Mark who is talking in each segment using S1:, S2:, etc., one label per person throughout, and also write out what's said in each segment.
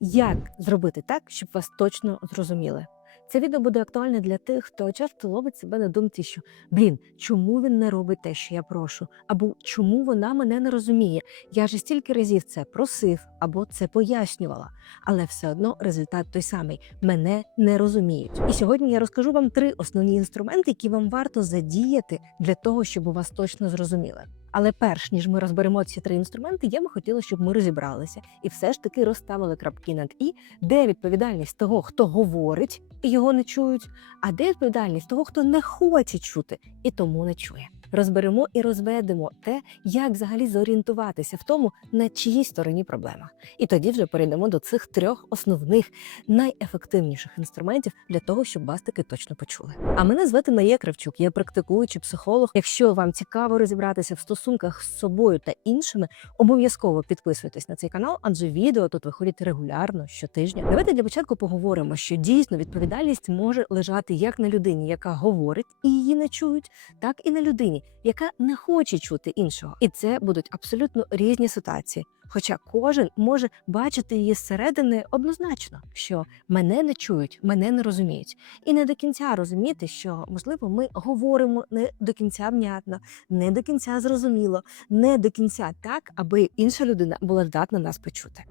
S1: Як зробити так, щоб вас точно зрозуміли? Це відео буде актуальне для тих, хто часто ловить себе на думці, що блін, чому він не робить те, що я прошу, або чому вона мене не розуміє? Я ж стільки разів це просив або це пояснювала, але все одно результат той самий мене не розуміють. І сьогодні я розкажу вам три основні інструменти, які вам варто задіяти для того, щоб у вас точно зрозуміли. Але перш ніж ми розберемо ці три інструменти, я би хотіла, щоб ми розібралися. І все ж таки розставили крапки над і, де відповідальність того, хто говорить і його не чують, а де відповідальність того, хто не хоче чути і тому не чує. Розберемо і розведемо те, як взагалі зорієнтуватися в тому, на чиїй стороні проблема. І тоді вже перейдемо до цих трьох основних найефективніших інструментів для того, щоб вас таки точно почули. А мене звати Майя Кравчук, я практикуючий психолог. Якщо вам цікаво розібратися в стосунках з собою та іншими, обов'язково підписуйтесь на цей канал, адже відео тут виходять регулярно щотижня. Давайте для початку поговоримо, що дійсно відповідальність може лежати як на людині, яка говорить і її не чують, так і на людині, яка не хоче чути іншого. І це будуть абсолютно різні ситуації. Хоча кожен може бачити її зсередини однозначно, що мене не чують, мене не розуміють, і не до кінця розуміти, що можливо ми говоримо не до кінця внятно, не до кінця зрозуміло, не до кінця так, аби інша людина була здатна нас почути.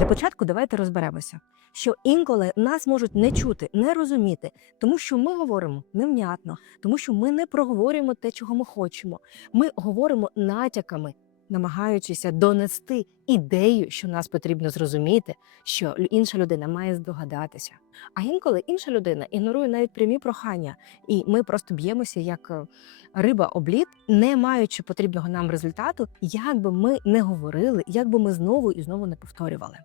S1: Для початку давайте розберемося, що інколи нас можуть не чути, не розуміти, тому що ми говоримо невнятно, тому що ми не проговорюємо те, чого ми хочемо. Ми говоримо натяками, намагаючися донести ідею, що нас потрібно зрозуміти, що інша людина має здогадатися. А інколи інша людина ігнорує навіть прямі прохання, і ми просто б'ємося як е, риба обліт, не маючи потрібного нам результату, як би ми не говорили, як би ми знову і знову не повторювали.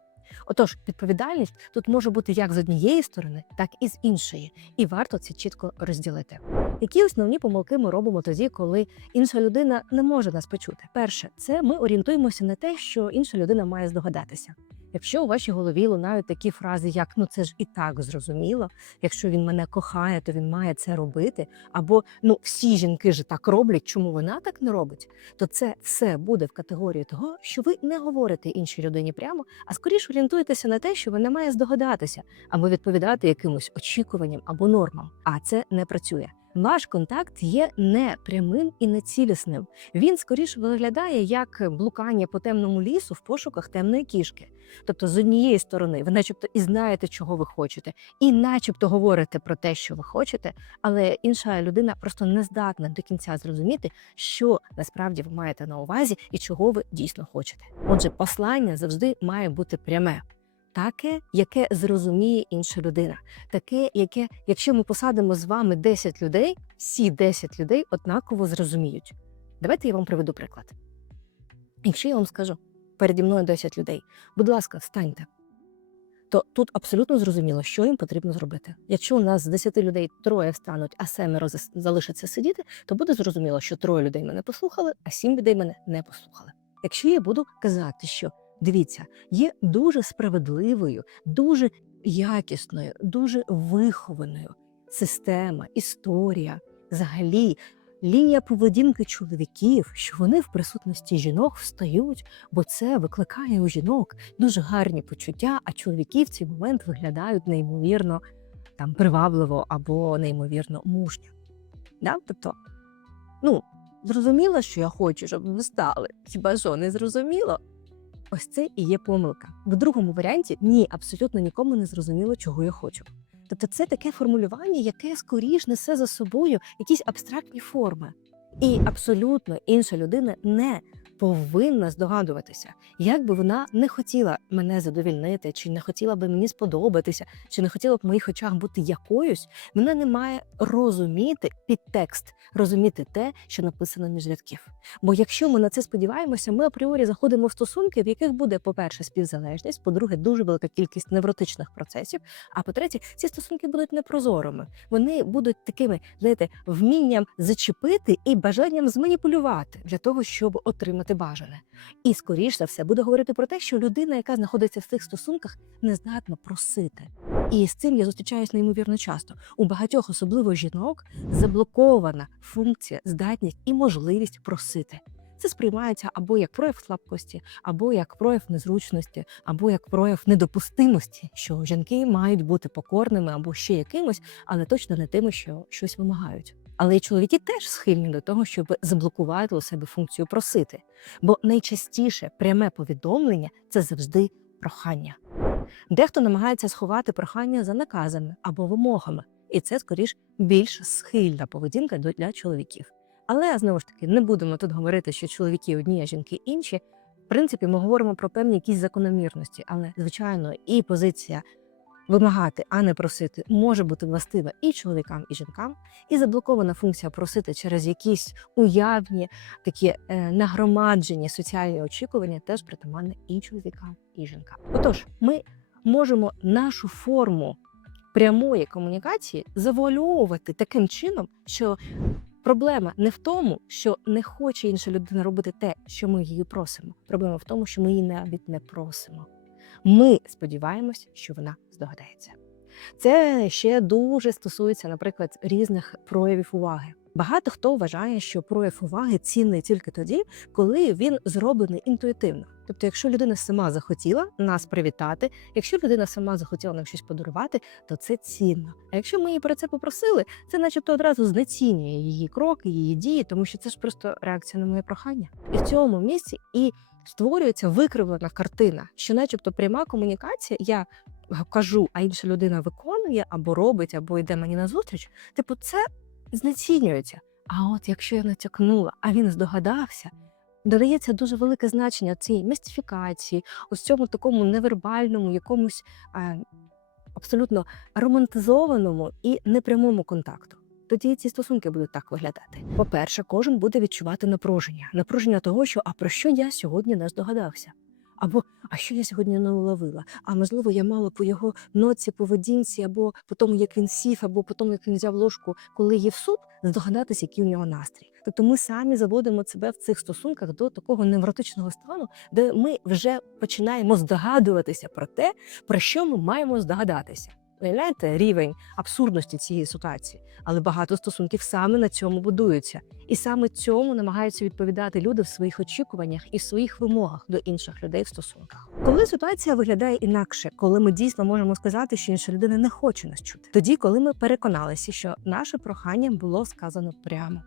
S1: Отож, відповідальність тут може бути як з однієї сторони, так і з іншої, і варто це чітко розділити. Які основні помилки ми робимо тоді, коли інша людина не може нас почути? Перше, це ми орієнтуємося на те, що інша людина має здогадатися. Якщо у вашій голові лунають такі фрази, як ну це ж і так зрозуміло, якщо він мене кохає, то він має це робити, або ну всі жінки ж так роблять, чому вона так не робить, то це все буде в категорії того, що ви не говорите іншій людині прямо, а скоріш орієнтуєтеся на те, що вона має здогадатися, або відповідати якимось очікуванням або нормам. А це не працює. Ваш контакт є не прямим і не цілісним. Він скоріше виглядає як блукання по темному лісу в пошуках темної кішки. Тобто, з однієї сторони, ви, начебто, і знаєте, чого ви хочете, і начебто говорите про те, що ви хочете, але інша людина просто не здатна до кінця зрозуміти, що насправді ви маєте на увазі і чого ви дійсно хочете. Отже, послання завжди має бути пряме. Таке, яке зрозуміє інша людина, таке, яке, якщо ми посадимо з вами 10 людей, всі 10 людей однаково зрозуміють. Давайте я вам приведу приклад. Якщо я вам скажу переді мною 10 людей, будь ласка, встаньте, то тут абсолютно зрозуміло, що їм потрібно зробити. Якщо у нас з 10 людей троє встануть, а семеро залишаться сидіти, то буде зрозуміло, що троє людей мене послухали, а сім людей мене не послухали. Якщо я буду казати, що дивіться, є дуже справедливою, дуже якісною, дуже вихованою система, історія, взагалі лінія поведінки чоловіків, що вони в присутності жінок встають, бо це викликає у жінок дуже гарні почуття, а чоловіки в цей момент виглядають неймовірно там привабливо або неймовірно мужньо. Да? Тобто, ну, зрозуміло, що я хочу, щоб ви встали. Хіба що не зрозуміло? Ось це і є помилка. В другому варіанті ні, абсолютно нікому не зрозуміло, чого я хочу. Тобто, це таке формулювання, яке скоріш несе за собою якісь абстрактні форми. І абсолютно інша людина не повинна здогадуватися, як би вона не хотіла мене задовільнити, чи не хотіла би мені сподобатися, чи не хотіла б в моїх очах бути якоюсь, вона не має розуміти підтекст, розуміти те, що написано між рядків. Бо якщо ми на це сподіваємося, ми апріорі заходимо в стосунки, в яких буде, по-перше, співзалежність, по-друге, дуже велика кількість невротичних процесів. А по-третє, ці стосунки будуть непрозорими. Вони будуть такими, знаєте, вмінням зачепити і бажанням зманіпулювати для того, щоб отримати отримати бажане. І, скоріш за все, буде говорити про те, що людина, яка знаходиться в цих стосунках, не здатна просити. І з цим я зустрічаюсь неймовірно часто. У багатьох, особливо жінок, заблокована функція, здатність і можливість просити. Це сприймається або як прояв слабкості, або як прояв незручності, або як прояв недопустимості, що жінки мають бути покорними або ще якимось, але точно не тими, що щось вимагають. Але і чоловіки теж схильні до того, щоб заблокувати у себе функцію просити. Бо найчастіше пряме повідомлення це завжди прохання. Дехто намагається сховати прохання за наказами або вимогами, і це скоріш більш схильна поведінка для чоловіків. Але знову ж таки не будемо тут говорити, що чоловіки одні, а жінки інші. В принципі, ми говоримо про певні якісь закономірності, але звичайно, і позиція вимагати, а не просити, може бути властива і чоловікам, і жінкам, і заблокована функція просити через якісь уявні такі е, нагромаджені соціальні очікування теж притаманне і чоловікам, і жінкам. Отож, ми можемо нашу форму прямої комунікації завуальовувати таким чином, що проблема не в тому, що не хоче інша людина робити те, що ми її просимо. Проблема в тому, що ми її навіть не просимо. Ми сподіваємось, що вона здогадається. Це ще дуже стосується, наприклад, різних проявів уваги. Багато хто вважає, що прояв уваги цінний тільки тоді, коли він зроблений інтуїтивно. Тобто, якщо людина сама захотіла нас привітати, якщо людина сама захотіла нам щось подарувати, то це цінно. А якщо ми її про це попросили, це начебто одразу знецінює її кроки, її дії, тому що це ж просто реакція на моє прохання. І в цьому місці і створюється викривлена картина, що, начебто, пряма комунікація, я кажу, а інша людина виконує або робить, або йде мені на зустріч. Типу, це знецінюється. А от якщо я натякнула, а він здогадався, додається дуже велике значення цій містифікації, ось цьому такому невербальному, якомусь е, абсолютно романтизованому і непрямому контакту. Тоді ці стосунки будуть так виглядати. По-перше, кожен буде відчувати напруження, напруження того, що а про що я сьогодні не здогадався. Або а що я сьогодні не уловила? А можливо, я мала по його ноці, поведінці, або по тому, як він сів, або по тому, як він взяв ложку, коли їв суп, здогадатися, який у нього настрій. Тобто ми самі заводимо себе в цих стосунках до такого невротичного стану, де ми вже починаємо здогадуватися про те, про що ми маємо здогадатися. Уявляєте рівень абсурдності цієї ситуації, але багато стосунків саме на цьому будуються, і саме цьому намагаються відповідати люди в своїх очікуваннях і в своїх вимогах до інших людей в стосунках. Коли ситуація виглядає інакше, коли ми дійсно можемо сказати, що інша людина не хоче нас чути, тоді, коли ми переконалися, що наше прохання було сказано прямо,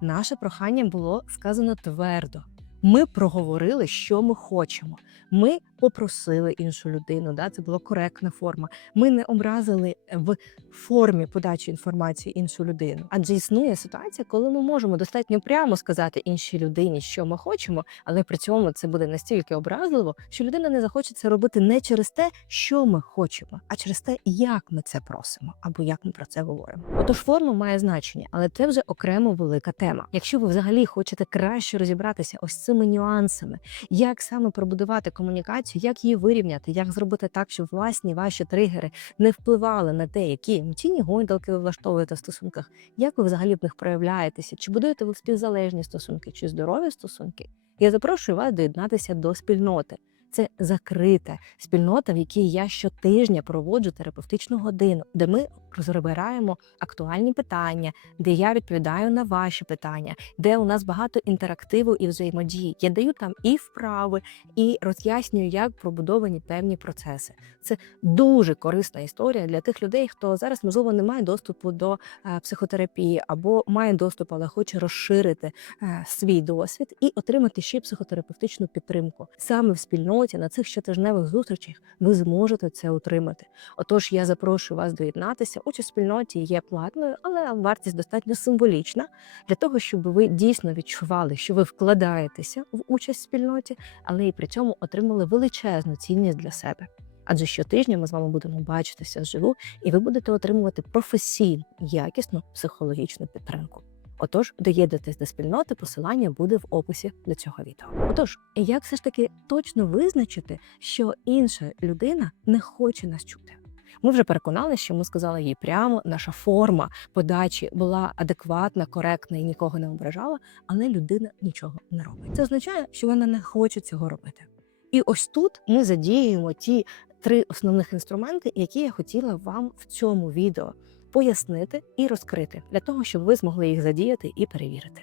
S1: наше прохання було сказано твердо. Ми проговорили, що ми хочемо. Ми попросили іншу людину. Да, це була коректна форма. Ми не образили в формі подачі інформації іншу людину. Адже існує ситуація, коли ми можемо достатньо прямо сказати іншій людині, що ми хочемо, але при цьому це буде настільки образливо, що людина не захоче це робити не через те, що ми хочемо, а через те, як ми це просимо, або як ми про це говоримо. Отож, форма має значення, але це вже окремо велика тема. Якщо ви взагалі хочете краще розібратися ось цими нюансами, як саме пробудувати комунікацію, як її вирівняти, як зробити так, щоб власні ваші тригери не впливали на те, які емоційні гойдалки ви влаштовуєте в стосунках, як ви взагалі в них проявляєтеся, чи будуєте ви співзалежні стосунки, чи здорові стосунки. Я запрошую вас доєднатися до спільноти. Це закрита спільнота, в якій я щотижня проводжу терапевтичну годину, де ми розбираємо актуальні питання, де я відповідаю на ваші питання, де у нас багато інтерактиву і взаємодії. Я даю там і вправи, і роз'яснюю, як пробудовані певні процеси. Це дуже корисна історія для тих людей, хто зараз можливо не має доступу до е, психотерапії або має доступ, але хоче розширити е, свій досвід і отримати ще психотерапевтичну підтримку. Саме в спільноті на цих щотижневих зустрічах ви зможете це отримати. Отож, я запрошую вас доєднатися. Участь в спільноті є платною, але вартість достатньо символічна для того, щоб ви дійсно відчували, що ви вкладаєтеся в участь в спільноті, але і при цьому отримали величезну цінність для себе. Адже щотижня ми з вами будемо бачитися вживу, і ви будете отримувати професійну, якісну психологічну підтримку. Отож, доєднатись до спільноти, посилання буде в описі до цього відео. Отож, як все ж таки точно визначити, що інша людина не хоче нас чути? Ми вже переконали, що ми сказали їй прямо, наша форма подачі була адекватна, коректна і нікого не ображала, але людина нічого не робить. Це означає, що вона не хоче цього робити. І ось тут ми задіюємо ті три основних інструменти, які я хотіла вам в цьому відео пояснити і розкрити для того, щоб ви змогли їх задіяти і перевірити,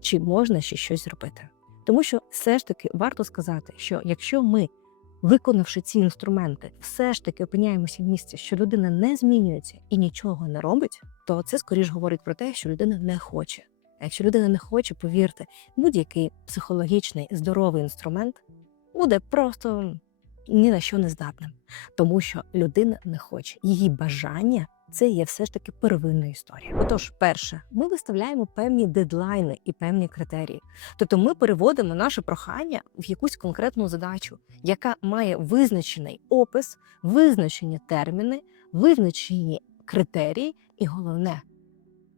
S1: чи можна ще щось зробити. Тому що все ж таки варто сказати, що якщо ми, виконавши ці інструменти, все ж таки опиняємося в місці, що людина не змінюється і нічого не робить, то це скоріш говорить про те, що людина не хоче. А якщо людина не хоче, повірте, будь-який психологічний здоровий інструмент буде просто ні на що не здатним, тому що людина не хоче. Її бажання це є все ж таки первинна історія. Отож, перше, ми виставляємо певні дедлайни і певні критерії. Тобто ми переводимо наше прохання в якусь конкретну задачу, яка має визначений опис, визначені терміни, визначені критерії, і головне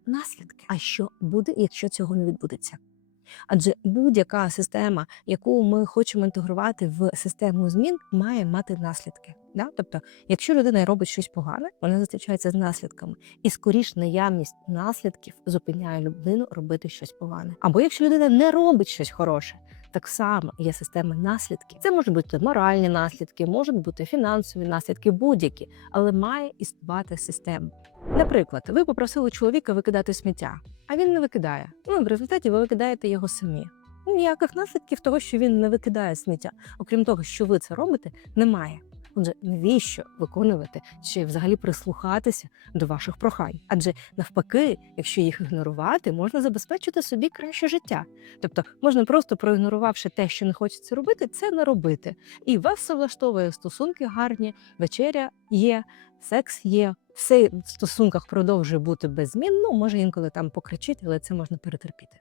S1: наслідки. А що буде, якщо цього не відбудеться? Адже будь-яка система, яку ми хочемо інтегрувати в систему змін, має мати наслідки. Да? Тобто, якщо людина робить щось погане, вона зустрічається з наслідками, і скоріш наявність наслідків зупиняє людину робити щось погане. Або якщо людина не робить щось хороше, так само є системи наслідків. Це можуть бути моральні наслідки, можуть бути фінансові наслідки, будь-які, але має існувати система. Наприклад, ви попросили чоловіка викидати сміття, а він не викидає. Ну, в результаті ви викидаєте його самі. Ніяких наслідків того, що він не викидає сміття, окрім того, що ви це робите, немає. Отже, навіщо виконувати чи взагалі прислухатися до ваших прохань? Адже навпаки, якщо їх ігнорувати, можна забезпечити собі краще життя. Тобто можна просто проігнорувавши те, що не хочеться робити, це не робити. І вас все влаштовує стосунки гарні, вечеря є, секс є. Все в стосунках продовжує бути без змін. Ну може інколи там покричити, але це можна перетерпіти.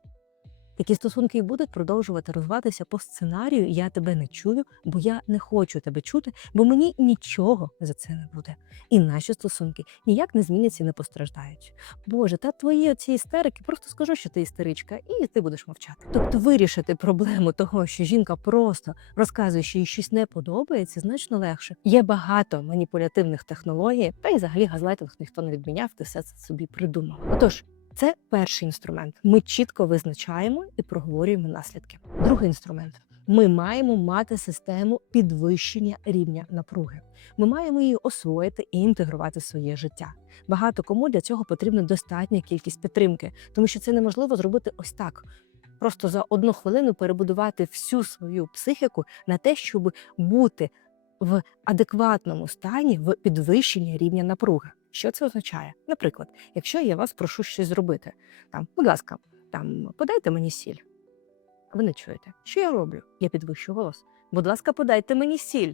S1: Такі стосунки і будуть продовжувати розвиватися по сценарію Я тебе не чую, бо я не хочу тебе чути, бо мені нічого за це не буде. І наші стосунки ніяк не зміняться і не постраждають. Боже, та твої ці істерики, просто скажу, що ти істеричка, і ти будеш мовчати. Тобто вирішити проблему того, що жінка просто розказує, що їй щось не подобається, значно легше. Є багато маніпулятивних технологій, та й взагалі газлайтинг ніхто не відміняв, ти все це собі придумав. Отож. Це перший інструмент. Ми чітко визначаємо і проговорюємо наслідки. Другий інструмент. Ми маємо мати систему підвищення рівня напруги. Ми маємо її освоїти і інтегрувати в своє життя. Багато кому для цього потрібна достатня кількість підтримки, тому що це неможливо зробити ось так. Просто за одну хвилину перебудувати всю свою психіку на те, щоб бути в адекватному стані в підвищенні рівня напруги. Що це означає? Наприклад, якщо я вас прошу щось зробити, там, будь ласка, там подайте мені сіль. Ви не чуєте, що я роблю? Я підвищу голос. Будь ласка, подайте мені сіль.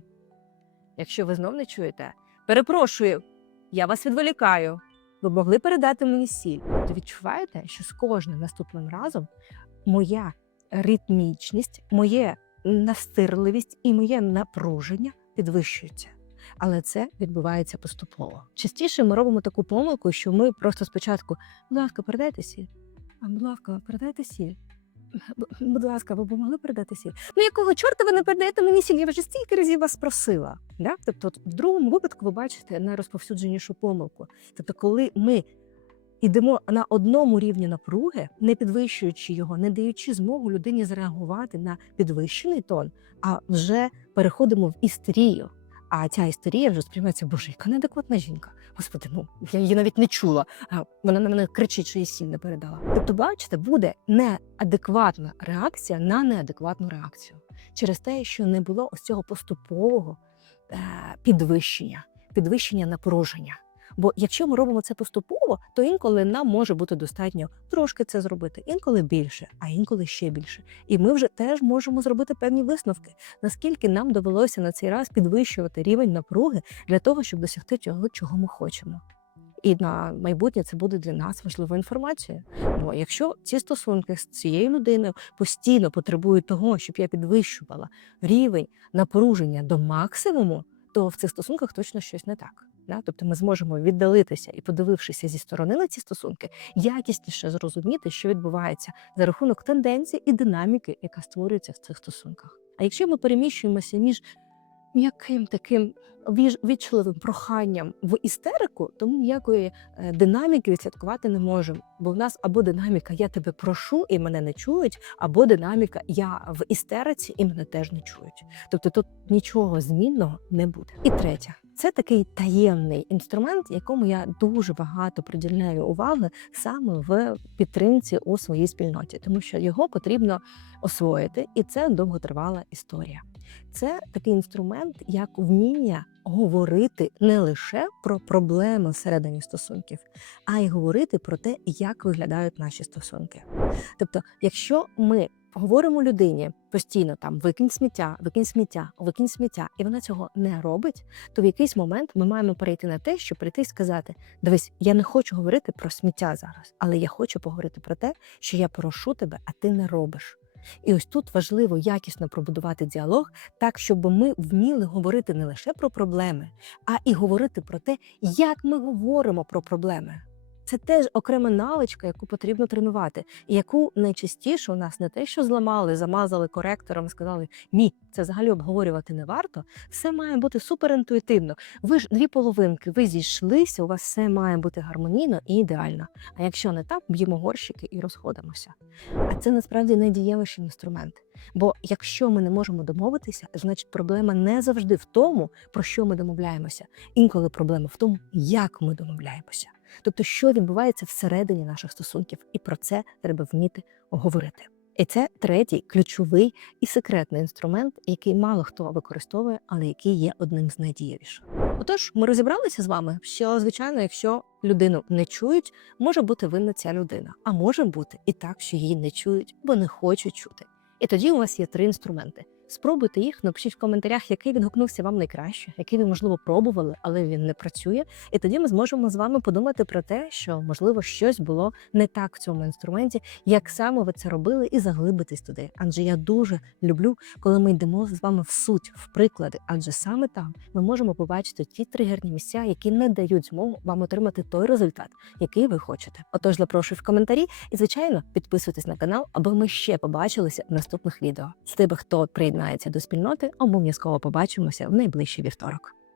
S1: Якщо ви знов не чуєте, перепрошую, я вас відволікаю. Ви могли передати мені сіль. То відчуваєте, що з кожним наступним разом моя ритмічність, моє настирливість і моє напруження підвищуються. Але це відбувається поступово. Частіше ми робимо таку помилку, що ми просто спочатку, будь ласка, передайте сіль. А будь ласка, передайте сіль. Будь ласка, ви б могли передати сіль? Ну якого чорта ви не передаєте мені сіль? Я вже стільки разів вас просила. Да? Тобто, в другому випадку ви бачите найрозповсюдженішу помилку. Тобто, коли ми йдемо на одному рівні напруги, не підвищуючи його, не даючи змогу людині зреагувати на підвищений тон, а вже переходимо в істерію. А ця історія вже сприймається, боже, яка неадекватна жінка. Господи, ну я її навіть не чула. Вона на мене кричить, що її сіль не передала. Тобто, бачите, буде неадекватна реакція на неадекватну реакцію через те, що не було ось цього поступового е, підвищення, підвищення напруження. Бо якщо ми робимо це поступово, то інколи нам може бути достатньо трошки це зробити, інколи більше, а інколи ще більше. І ми вже теж можемо зробити певні висновки, наскільки нам довелося на цей раз підвищувати рівень напруги для того, щоб досягти того, чого ми хочемо. І на майбутнє це буде для нас важливою інформацією. Бо якщо ці стосунки з цією людиною постійно потребують того, щоб я підвищувала рівень напруження до максимуму, то в цих стосунках точно щось не так. Да? Тобто ми зможемо віддалитися і, подивившися зі сторони на ці стосунки, якісніше зрозуміти, що відбувається за рахунок тенденцій і динаміки, яка створюється в цих стосунках. А якщо ми переміщуємося між м'яким таким вічливим проханням в істерику, то ми ніякої е, динаміки відслідкувати не можемо. Бо в нас або динаміка Я тебе прошу і мене не чують, або динаміка Я в істериці і мене теж не чують. Тобто тут нічого змінного не буде. І третє. Це такий таємний інструмент, якому я дуже багато приділяю уваги саме в підтримці у своїй спільноті, тому що його потрібно освоїти, і це довготривала історія. Це такий інструмент, як вміння говорити не лише про проблеми всередині стосунків, а й говорити про те, як виглядають наші стосунки. Тобто, якщо ми говоримо людині постійно там викинь сміття, викинь сміття, викинь сміття, і вона цього не робить, то в якийсь момент ми маємо перейти на те, щоб прийти і сказати: Дивись, я не хочу говорити про сміття зараз, але я хочу поговорити про те, що я прошу тебе, а ти не робиш. І ось тут важливо якісно пробудувати діалог так, щоб ми вміли говорити не лише про проблеми, а і говорити про те, як ми говоримо про проблеми. Це теж окрема навичка, яку потрібно тренувати, і яку найчастіше у нас не те, що зламали, замазали коректором, сказали ні, це взагалі обговорювати не варто. Все має бути суперінтуїтивно. Ви ж дві половинки, ви зійшлися, у вас все має бути гармонійно і ідеально. А якщо не так, б'ємо горщики і розходимося. А це насправді найдієвіший інструмент. Бо якщо ми не можемо домовитися, значить проблема не завжди в тому, про що ми домовляємося. Інколи проблема в тому, як ми домовляємося. Тобто, що відбувається всередині наших стосунків, і про це треба вміти говорити. І це третій ключовий і секретний інструмент, який мало хто використовує, але який є одним з найдієвіших. Отож, ми розібралися з вами, що звичайно, якщо людину не чують, може бути винна ця людина, а може бути і так, що її не чують, бо не хочуть чути. І тоді у вас є три інструменти. Спробуйте їх, напишіть в коментарях, який відгукнувся вам найкраще, який ви, можливо, пробували, але він не працює. І тоді ми зможемо з вами подумати про те, що можливо щось було не так в цьому інструменті, як саме ви це робили, і заглибитись туди. Адже я дуже люблю, коли ми йдемо з вами в суть, в приклади, адже саме там ми можемо побачити ті тригерні місця, які не дають змогу вам отримати той результат, який ви хочете. Отож, запрошую в коментарі і, звичайно, підписуйтесь на канал, аби ми ще побачилися в наступних відео. З тебе, хто приєднається до спільноти, обов'язково побачимося в найближчий вівторок.